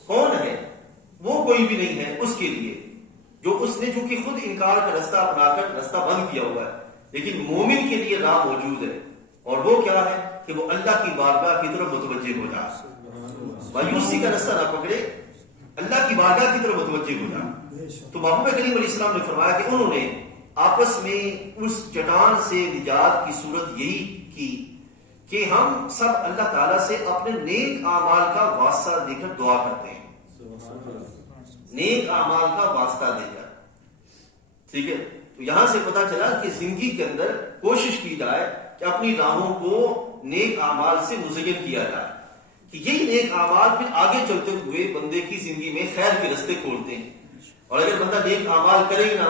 کون ہے؟ وہ کوئی بھی نہیں ہے اس کے لیے، جو اس نے چونکہ خود انکار کا رستہ اپنا کر رستہ بند کیا ہوا ہے۔ لیکن مومن کے لیے راہ موجود ہے، اور وہ کیا ہے کہ وہ اللہ کی بارگاہ کی طرف متوجہ ہو جائے، مایوسی کا رستہ نہ پکڑے، اللہ کی بارگاہ کی طرف متوجہ ہو جائے۔ تو محبوب کریم علیہ السلام نے فرمایا کہ انہوں نے آپس میں اس چٹان سے نجات کی صورت یہی کی کہ ہم سب اللہ تعالیٰ سے اپنے نیک اعمال کا واسطہ دے کر دعا کرتے ہیں، نیک اعمال کا واسطہ دے کر، ٹھیک ہے؟ تو یہاں سے پتا چلا کہ زندگی کے اندر کوشش کی جائے کہ اپنی راہوں کو نیک اعمال سے مزین کیا جائے، کہ یہی نیک اعمال پھر آگے چلتے ہوئے بندے کی زندگی میں خیر کے رستے کھولتے ہیں۔ اور اگر بندہ نیک اعمال کرے ہی نہ،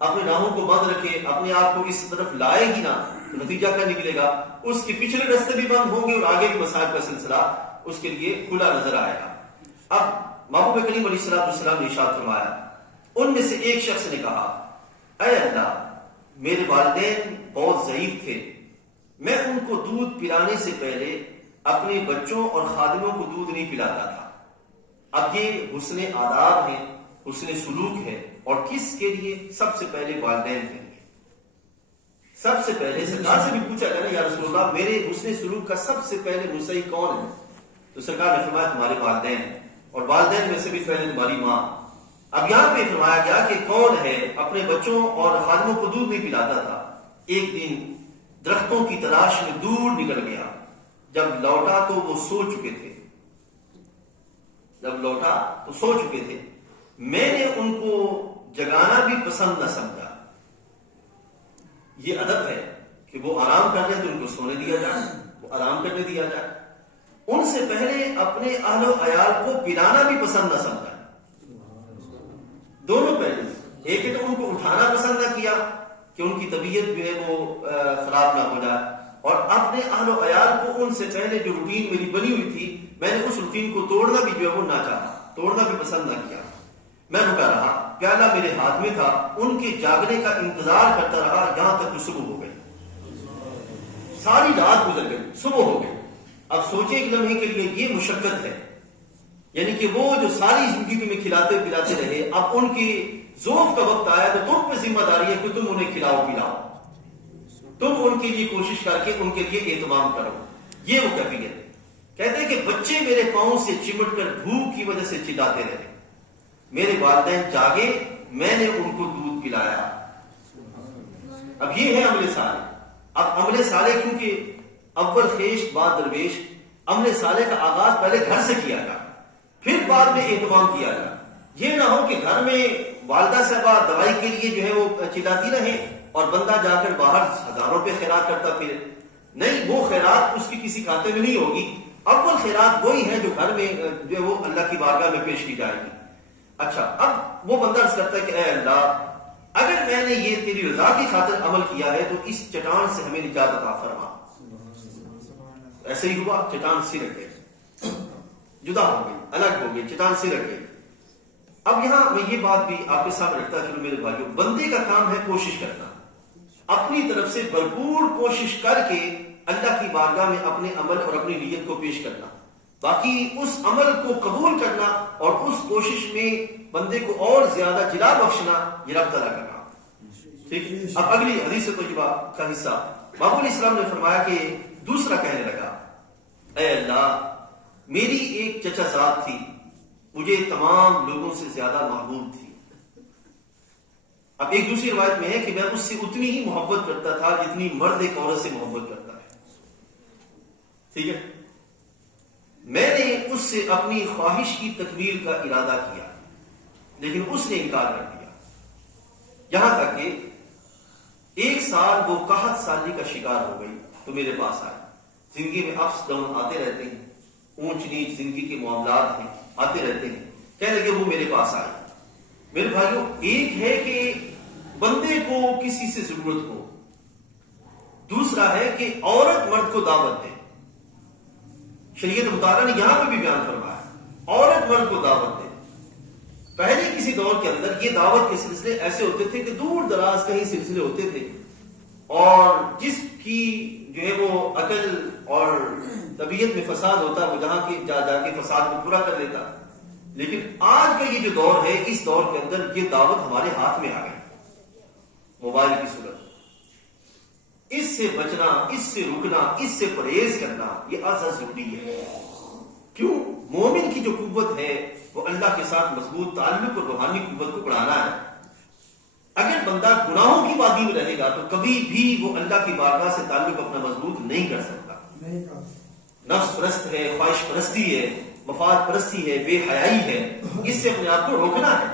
اپنے راہوں کو بند رکھے، اپنے آپ کو اس طرف لائے ہی نہ، تو نتیجہ کیا نکلے گا؟ اس کے پچھلے رستے بھی بند ہوں گے اور آگے بھی مسائل کا سلسلہ اس کے لیے کھلا نظر آئے گا۔ اب محبوب کریم علیہ السلام نے ارشاد فرمایا، ان میں سے ایک شخص نے کہا، اے اللہ، میرے والدین بہت ضعیف تھے، میں ان کو دودھ پلانے سے پہلے اپنے بچوں اور خادموں کو دودھ نہیں پلاتا تھا۔ اب یہ حسن آداب ہے، حسن سلوک ہے، اور کس کے لیے؟ سب سے پہلے والدین کے لیے۔ سب سے پہلے سرکار سے بھی پوچھا گیا نا، یا رسول اللہ میرے حسن سلوک کا سب سے پہلے مستحق کون ہے؟ تو سرکار نے فرمایا تمہارے والدین، اور والدین میں سے بھی پہلے تمہاری ماں۔ اب یہاں پہ فرمایا گیا کہ کون ہے اپنے بچوں اور خادموں کو دودھ نہیں پلاتا تھا، ایک دن درختوں کی تلاش میں دور نکل گیا، جب لوٹا تو وہ سو چکے تھے، میں نے ان کو جگانا بھی پسند نہ سمجھا۔ یہ ادب ہے کہ وہ آرام کر رہے ہیں تو ان کو سونے دیا جائے، وہ آرام کرنے دیا جائے۔ ان سے پہلے اپنے اہل و عیال کو پلانا بھی پسند نہ سمجھا، دونوں پہلے، ایک ہے تو ان کو اٹھانا پسند نہ کیا کہ ان کی طبیعت جو ہے وہ خراب نہ ہو جائے، اور اپنے اہل و عیال کو ان سے پہلے جو روٹین میری بنی ہوئی تھی میں نے اس روٹین کو توڑنا بھی جو ہے وہ نہ چاہا، توڑنا بھی پسند نہ کیا۔ میں رکا رہا، پیالہ میرے ہاتھ میں تھا، ان کے جاگنے کا انتظار کرتا رہا یہاں تک کہ صبح ہو گئی، ساری رات گزر گئی، صبح ہو گئی۔ اب سوچیں ایک لمحے کے لیے، یہ مشقت ہے، یعنی کہ وہ جو ساری زندگی تمہیں کھلاتے پلاتے رہے، اب ان کی ذوق کا وقت آیا تو تم پہ ذمہ داری ہے کہ تم انہیں کھلاؤ پلاؤ، تم ان کے لیے کوشش کر کے ان کے لیے اہتمام کرو۔ یہ وہ کیفیت، کہتے ہیں کہ بچے میرے پاؤں سے چمٹ کر بھوک کی وجہ سے چلاتے رہے، میرے والدین جاگے، میں نے ان کو دودھ پلایا۔ اب یہ ہے عمل صالح۔ اب عمل صالح کیونکہ اول خیش بعد درویش، عمل صالح کا آغاز پہلے گھر سے کیا جائے، پھر بعد میں اہتمام کیا جائے۔ یہ نہ ہو کہ گھر میں والدہ صاحبہ دوائی کے لیے جو ہے وہ چلاتی رہیں اور بندہ جا کر باہر ہزاروں پہ خیرات کرتا پھرے، نہیں، وہ خیرات اس کی کسی کھاتے میں نہیں ہوگی۔ اول خیرات وہی ہے جو گھر میں جو ہے وہ اللہ کی بارگاہ میں پیش کی جائے گی۔ اچھا، اب وہ بندہ عرض کرتا ہے کہ اے اللہ، اگر میں نے یہ تیری رضا کی خاطر عمل کیا ہے تو اس چٹان سے ہمیں نجات عطا فرما۔ ایسے ہی ہوا، چٹان سرک گئی، جدا ہو گئی، الگ ہو گئی، چٹان سرک گئی۔ اب یہاں میں یہ بات بھی آپ کے سامنے رکھتا چلو میرے بھائیوں، بندے کا کام ہے کوشش کرنا، اپنی طرف سے بھرپور کوشش کر کے اللہ کی بارگاہ میں اپنے عمل اور اپنی نیت کو پیش کرنا، باقی اس عمل کو قبول کرنا اور اس کوشش میں بندے کو اور زیادہ جلا بخشنا، یہ رب تعالیٰ کا کام۔ ٹھیک، اب اگلی حدیث طیبہ کا حصہ، بابو علیہ السلام نے فرمایا کہ دوسرا کہنے لگا، اے اللہ، میری ایک چچا زاد تھی، مجھے تمام لوگوں سے زیادہ محبوب تھی۔ اب ایک دوسری روایت میں ہے کہ میں اس سے اتنی ہی محبت کرتا تھا جتنی مرد ایک عورت سے محبت کرتا ہے۔ ٹھیک ہے، میں نے اس سے اپنی خواہش کی تکمیل کا ارادہ کیا لیکن اس نے انکار کر دیا، یہاں تک کہ ایک سال وہ قحط سالی کا شکار ہو گئی تو میرے پاس آئی۔ زندگی میں اپس ڈاؤن آتے رہتے ہیں، اونچ نیچ زندگی کے معاملات ہیں، آتے رہتے ہیں، کہنے لگے وہ میرے پاس آئے۔ میرے بھائیوں، ایک ہے کہ بندے کو کسی سے ضرورت ہو، دوسرا ہے کہ عورت مرد کو دعوت دے۔ شریعت مطالعہ نے یہاں پہ بھی بیان فرمایا، عورت مرد کو دعوت دے۔ پہلے کسی دور کے اندر یہ دعوت کے سلسلے ایسے ہوتے تھے کہ دور دراز کہیں سلسلے ہوتے تھے اور جس کی جو ہے وہ عقل اور طبیعت میں فساد ہوتا وہ جہاں کے جا کے فساد کو پورا کر لیتا۔ لیکن آج کا یہ جو دور ہے، اس دور کے اندر یہ دعوت ہمارے ہاتھ میں آ گئی، موبائل کی صورت۔ اس سے بچنا، اس سے رکنا، اس سے پرہیز کرنا یہ ازحد ضروری ہے۔ کیوں؟ مومن کی جو قوت ہے وہ اللہ کے ساتھ مضبوط تعلق اور روحانی قوت کو بڑھانا ہے۔ اگر بندہ گناہوں کی وادی میں رہے گا تو کبھی بھی وہ اللہ کی بارگاہ سے تعلق اپنا مضبوط نہیں کر سکتا۔ نفس پرست ہے، خواہش پرستی ہے، مفاد پرستی ہے، بے حیائی ہے، اس سے اپنے آپ کو روکنا ہے۔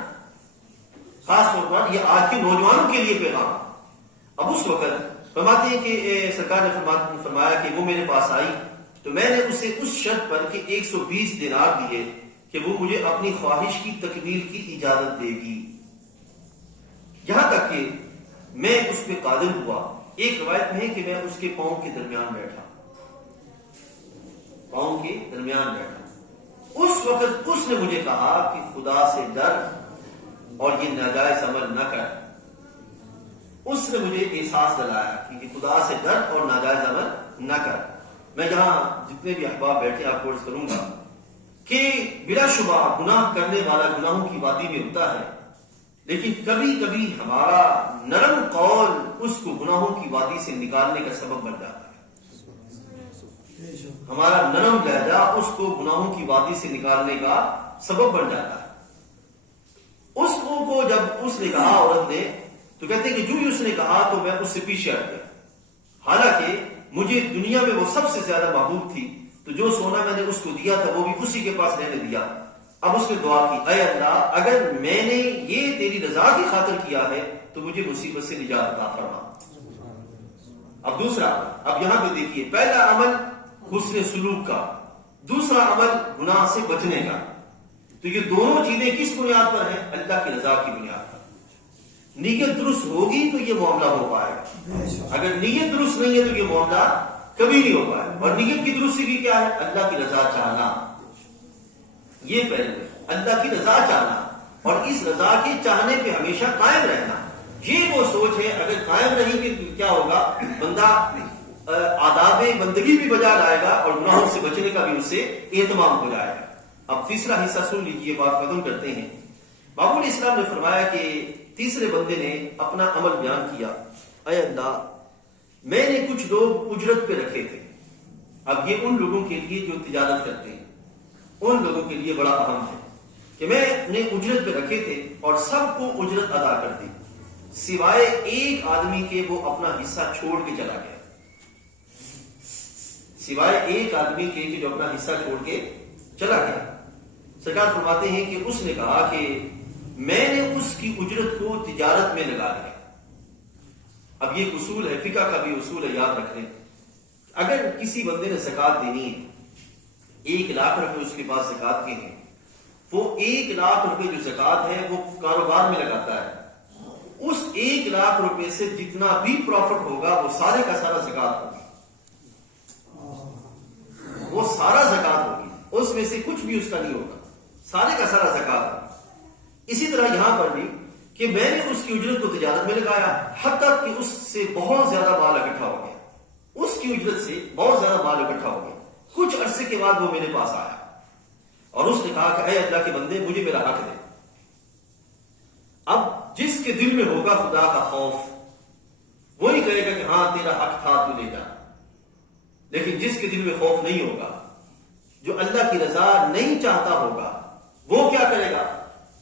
خاص طور پر یہ آج کے نوجوانوں کے لیے پیغام۔ اب اس وقت فرماتے ہیں کہ سرکار نے فرمایا کہ وہ میرے پاس آئی تو میں نے اسے اس شرط پر کہ 120 دینار دیے کہ وہ مجھے اپنی خواہش کی تکمیل کی اجازت دے گی، یہاں تک کہ میں اس پہ قادر ہوا۔ ایک روایت میں ہے کہ میں اس کے پاؤں کے درمیان بیٹھا، پاؤں کے درمیان بیٹھا۔ اس وقت اس نے مجھے کہا کہ خدا سے ڈر اور یہ ناجائز عمل نہ کر۔ اس نے مجھے احساس دلایا کہ خدا سے ڈر اور ناجائز عمل نہ کر۔ میں یہاں جتنے بھی احباب بیٹھے آپ کو عرض کروں گا کہ بلا شبہ گناہ کرنے والا گناہوں کی وادی میں ہوتا ہے، لیکن کبھی کبھی ہمارا نرم قول اس کو گناہوں کی وادی سے نکالنے کا سبب بن جاتا ہے۔ ہمارا نرم لہجہ اس کو گناہوں کی وادی سے نکالنے کا سبب بن جاتا ہے۔ اس اس نے کہا عورت نے، تو کہتے ہیں کہ جو ہی اس نے کہا تو میں اس سے پیچھے ہٹ گیا، حالانکہ مجھے دنیا میں وہ سب سے زیادہ محبوب تھی، تو جو سونا میں نے اس کو دیا تھا وہ بھی اسی کے پاس رہنے دیا۔ اب اس نے دعا کی، اے اللہ اگر میں نے یہ تیری رضا کی خاطر کیا ہے تو مجھے مصیبت سے نجات عطا فرما۔ اب دوسرا، اب یہاں پہ دیکھیے، پہلا عمل حسن سلوک کا، دوسرا عمل گناہ سے بچنے کا، تو یہ دونوں چیزیں کس بنیاد پر ہیں؟ اللہ کی رضا کی بنیاد پر۔ نیت درست ہوگی تو یہ معاملہ ہو پائے گا، اگر نیت درست نہیں ہے تو یہ معاملہ کبھی نہیں ہو پائے گا۔ اور نیت کی درستی کی کیا ہے؟ اللہ کی رضا چاہنا، یہ پہلے اللہ کی رضا چاہنا، اور اس رضا کے چاہنے پہ ہمیشہ قائم رہنا، یہ وہ سوچ ہے۔ اگر قائم رہی کہ کیا ہوگا، بندہ آداب بندگی بھی بجا لائے گا اور گناہوں سے بچنے کا بھی اس سے اہتمام ہو جائے گا۔ اب تیسرا حصہ سن لیجیے، بات ختم کرتے ہیں۔ بابو علیہ السلام نے فرمایا کہ تیسرے بندے نے اپنا عمل بیان کیا، اے اللہ میں نے کچھ لوگ اجرت پہ رکھے تھے۔ اب یہ ان لوگوں کے لیے جو تجارت کرتے ہیں، ان لوگوں کے لیے بڑا اہم ہے کہ میں نے اجرت پہ رکھے تھے اور سب کو اجرت ادا کر دی، سوائے ایک آدمی کے، وہ اپنا حصہ چھوڑ کے چلا گیا، سوائے ایک آدمی کے جو اپنا حصہ چھوڑ کے چلا گیا۔ سرکار فرماتے ہیں کہ اس نے کہا کہ میں نے اس کی اجرت کو تجارت میں لگا دیا۔ اب یہ اصول ہے، فقہ کا بھی اصول ہے، یاد رکھ لیں۔ اگر کسی بندے نے زکوٰۃ دینی ہے، 1 لاکھ روپے اس کے پاس زکوٰۃ کے ہیں، وہ 1 لاکھ روپے جو زکوٰۃ ہے وہ کاروبار میں لگاتا ہے، اس 1 لاکھ روپے سے جتنا بھی پروفٹ ہوگا وہ سارے کا سارا زکوٰۃ ہوگی، وہ سارا زکوٰۃ ہوگی، اس میں سے کچھ بھی اس کا نہیں ہوگا، سارے کا سارا زکوٰۃ ہوگا۔ اسی طرح یہاں پر بھی کہ میں نے اس کی اجرت کو تجارت میں لگایا، حتیٰ کہ اس سے بہت زیادہ مال اکٹھا ہو گیا، اس کی اجرت سے بہت زیادہ مال اکٹھا ہو گیا۔ کچھ عرصے کے بعد وہ میرے پاس آیا اور اس نے کہا کہ اے اللہ کے بندے مجھے میرا حق دے۔ اب جس کے دل میں ہوگا خدا کا خوف وہی کہے گا کہ ہاں تیرا حق تھا تو لے جا، لیکن جس کے دل میں خوف نہیں ہوگا، جو اللہ کی رضا نہیں چاہتا ہوگا، وہ کیا کرے گا؟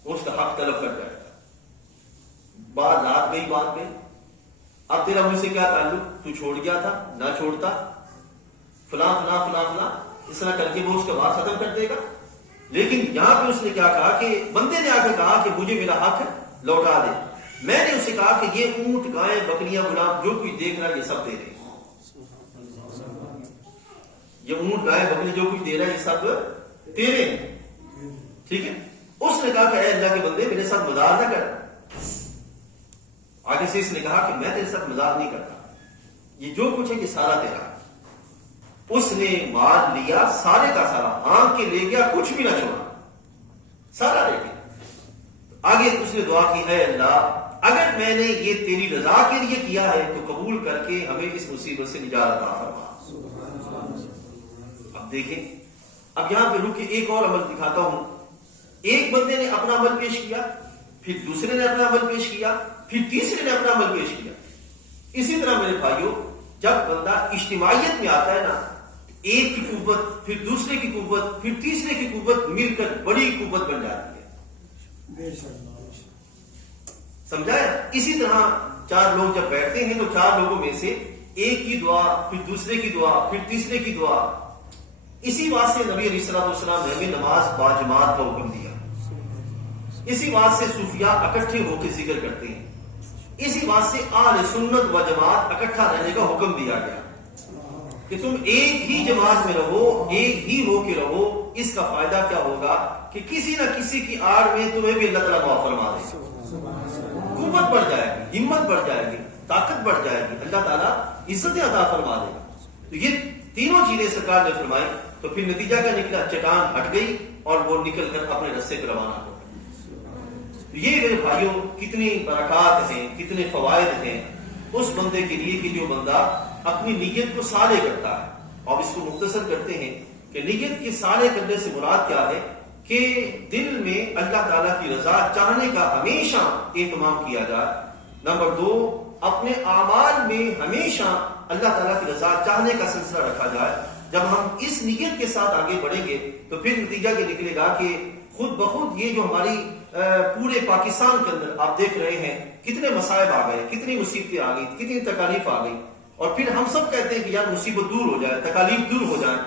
اس کا حق طلب کر جائے گا۔ بات رات گئی، بات گئی، اب تیرا مجھ سے کیا تعلق، تو چھوڑ گیا تھا، نہ چھوڑتا، فلاں فلاں فلاں فلاں، اس طرح کر کے وہ اس کا بات ختم کر دے گا۔ لیکن یہاں پہ اس نے کیا کہا کہ بندے نے آ کے کہا کہ مجھے میرا حق لوٹا دے۔ میں نے اسے کہا کہ یہ اونٹ، گائے، بکریاں، غلام جو کچھ دیکھ رہا ہے یہ سب تیرے، یہ اونٹ، گائے، بکری جو کچھ دے رہا ہے یہ سب تیرے ہیں، ٹھیک ہے۔ اس نے کہا کہ اے اللہ کے بندے میرے ساتھ مزاح نہ کر۔ آگے سے اس نے کہا کہ میں تیرے ساتھ مزاح نہیں کرتا، یہ جو کچھ ہے یہ سارا تیرا ہے۔ اس نے مال لیا سارے کا سارا، ہانک کے لے گیا، کچھ بھی نہ چھوڑا، سارا لے گیا۔ آگے اس نے دعا کی، اے اللہ اگر میں نے یہ تیری رضا کے لیے کیا ہے تو قبول کر کے ہمیں اس مصیبت سے نجات عطا فرما۔ اب دیکھیں، اب یہاں پہ رک کے ایک اور عمل دکھاتا ہوں۔ ایک بندے نے اپنا عمل پیش کیا، پھر دوسرے نے اپنا عمل پیش کیا، پھر تیسرے نے اپنا عمل پیش کیا۔ اسی طرح میرے بھائیوں، جب بندہ اجتماعیت میں آتا ہے نا، ایک کی قوت، پھر دوسرے کی قوت، پھر تیسرے کی قوت مل کر بڑی قوت بن جاتی ہے، سمجھا ہے؟ اسی طرح 4 لوگ جب بیٹھتے ہیں تو 4 لوگوں میں سے ایک کی دعا، پھر دوسرے کی دعا، پھر تیسرے کی دعا۔ اسی بات سے نبی علیہ السلام نے ہمیں نماز باجماعت کا حکم دیا، اسی بات سے صوفیاء اکٹھے ہو کے ذکر کرتے ہیں، اسی بات سے اہل سنت و جماعت اکٹھا رہنے کا حکم دیا گیا کہ تم ایک ہی جماعت میں رہو، ایک ہی ہو کے رہو۔ اس کا فائدہ کیا ہوگا کہ کسی نہ کسی کی آڑ میں تمہیں بھی اللہ تعالیٰ معاف فرما دے گا، قوت بڑھ جائے گی، ہمت بڑھ جائے گی، طاقت بڑھ جائے گی، اللہ تعالیٰ عزت عطا فرما دے گا۔ تو یہ تینوں چیزیں سرکار نے فرمائی، تو پھر نتیجہ کیا نکلا؟ چٹان ہٹ گئی اور وہ نکل کر اپنے رستے پہ روانہ ہو گئی۔ یہ میرے بھائیوں کتنی برکات ہیں، کتنے فوائد ہیں اس بندے کے لیے کہ جو بندہ اپنی نیت کو صالح کرتا ہے۔ اور اس کو مختصر کرتے ہیں کہ نیت کے صالح کرنے سے مراد کیا ہے کہ دل میں اللہ تعالیٰ کی رضا چاہنے کا ہمیشہ اہتمام کیا جائے۔ نمبر 2، اپنے اعمال میں ہمیشہ اللہ تعالیٰ کی رضا چاہنے کا سلسلہ رکھا جائے۔ جب ہم اس نیت کے ساتھ آگے بڑھیں گے تو پھر نتیجہ یہ نکلے گا کہ خود بخود یہ جو ہماری پورے پاکستان کے اندر آپ دیکھ رہے ہیں کتنے مصائب آ گئے، کتنی مصیبتیں آ گئی، کتنی تکالیف آ گئی، اور پھر ہم سب کہتے ہیں کہ یار مصیبت دور ہو جائے، تکالیف دور ہو جائیں،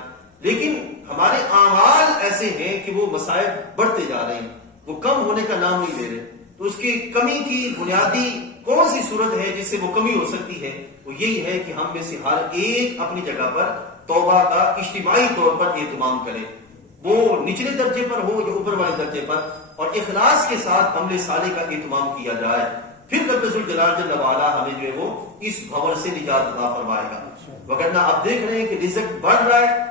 لیکن ہمارے اعمال ایسے ہیں کہ وہ مصائب بڑھتے جا رہے ہیں، وہ کم ہونے کا نام نہیں لے رہے۔ تو اس کی کمی کی بنیادی کون سی صورت ہے جس سے وہ کمی ہو سکتی ہے؟ وہ یہی ہے کہ ہم میں سے ہر ایک اپنی جگہ پر توبہ کا اجتماعی طور پر اہتمام کرے، وہ نچلے درجے پر ہو یا اوپر والے درجے پر، اور اخلاص کے ساتھ عمل صالح کا اہتمام کیا جائے، پھر رب ذوالجلال جل وعلا ہمیں جو ہے وہ اس بھنور سے نجات عطا فرمائے گا۔ وگرنہ آپ دیکھ رہے ہیں کہ رزق بڑھ رہا ہے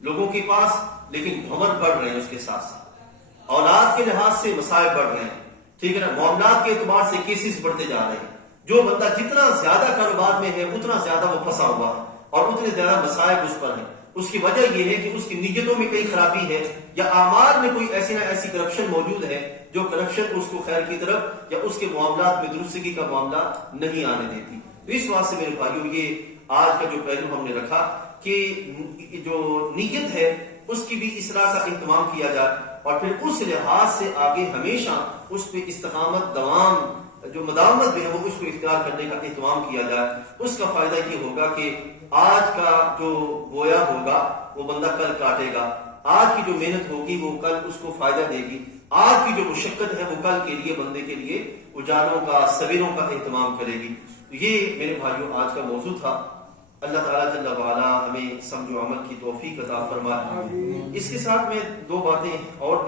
لوگوں کے پاس، لیکن بھنور بڑھ رہے ہیں، اس کے ساتھ ساتھ اولاد کے لحاظ سے مسائل بڑھ رہے ہیں، ٹھیک ہے نا، معاملات کے اعتبار سے کیسز بڑھتے جا رہے ہیں۔ جو بندہ جتنا زیادہ کاروبار میں ہے اتنا زیادہ وہ پھنسا ہوا ہے اور اتنے زیادہ مسائل اس پر ہیں۔ اس کی وجہ یہ ہے کہ اس کی نیتوں میں کئی خرابی ہے، یا اعمال میں کوئی ایسی نہ ایسی کرپشن موجود ہے جو کرپشن اس کو خیر کی طرف یا اس کے معاملات میں درستگی کا معاملہ نہیں آنے دیتی۔ تو اس واسطے میرے بھائیوں، یہ آج کا جو پہلو ہم نے رکھا کہ جو نیت ہے اس کی بھی اصلاح کا اہتمام کیا جائے، اور پھر اس لحاظ سے آگے ہمیشہ اس پہ استقامت، دوام، جو مداومت جو ہے وہ اس کو اختیار کرنے کا اہتمام کیا جائے۔ اس کا فائدہ یہ ہوگا کہ آج کا جو بویا ہوگا وہ بندہ کل کاٹے گا، آج کی جو محنت ہوگی وہ کل اس کو فائدہ دے گی، آج کی جو مشقت ہے وہ کل کے لیے بندے کے لیے اجالوں کا، سویروں کا اہتمام کرے گی۔ یہ میرے بھائیوں آج کا موضوع تھا۔ اللہ تعالیٰ جل وعلا ہمیں سمجھ و عمل کی توفیق عطا فرمائے۔ اس کے ساتھ میں دو باتیں اور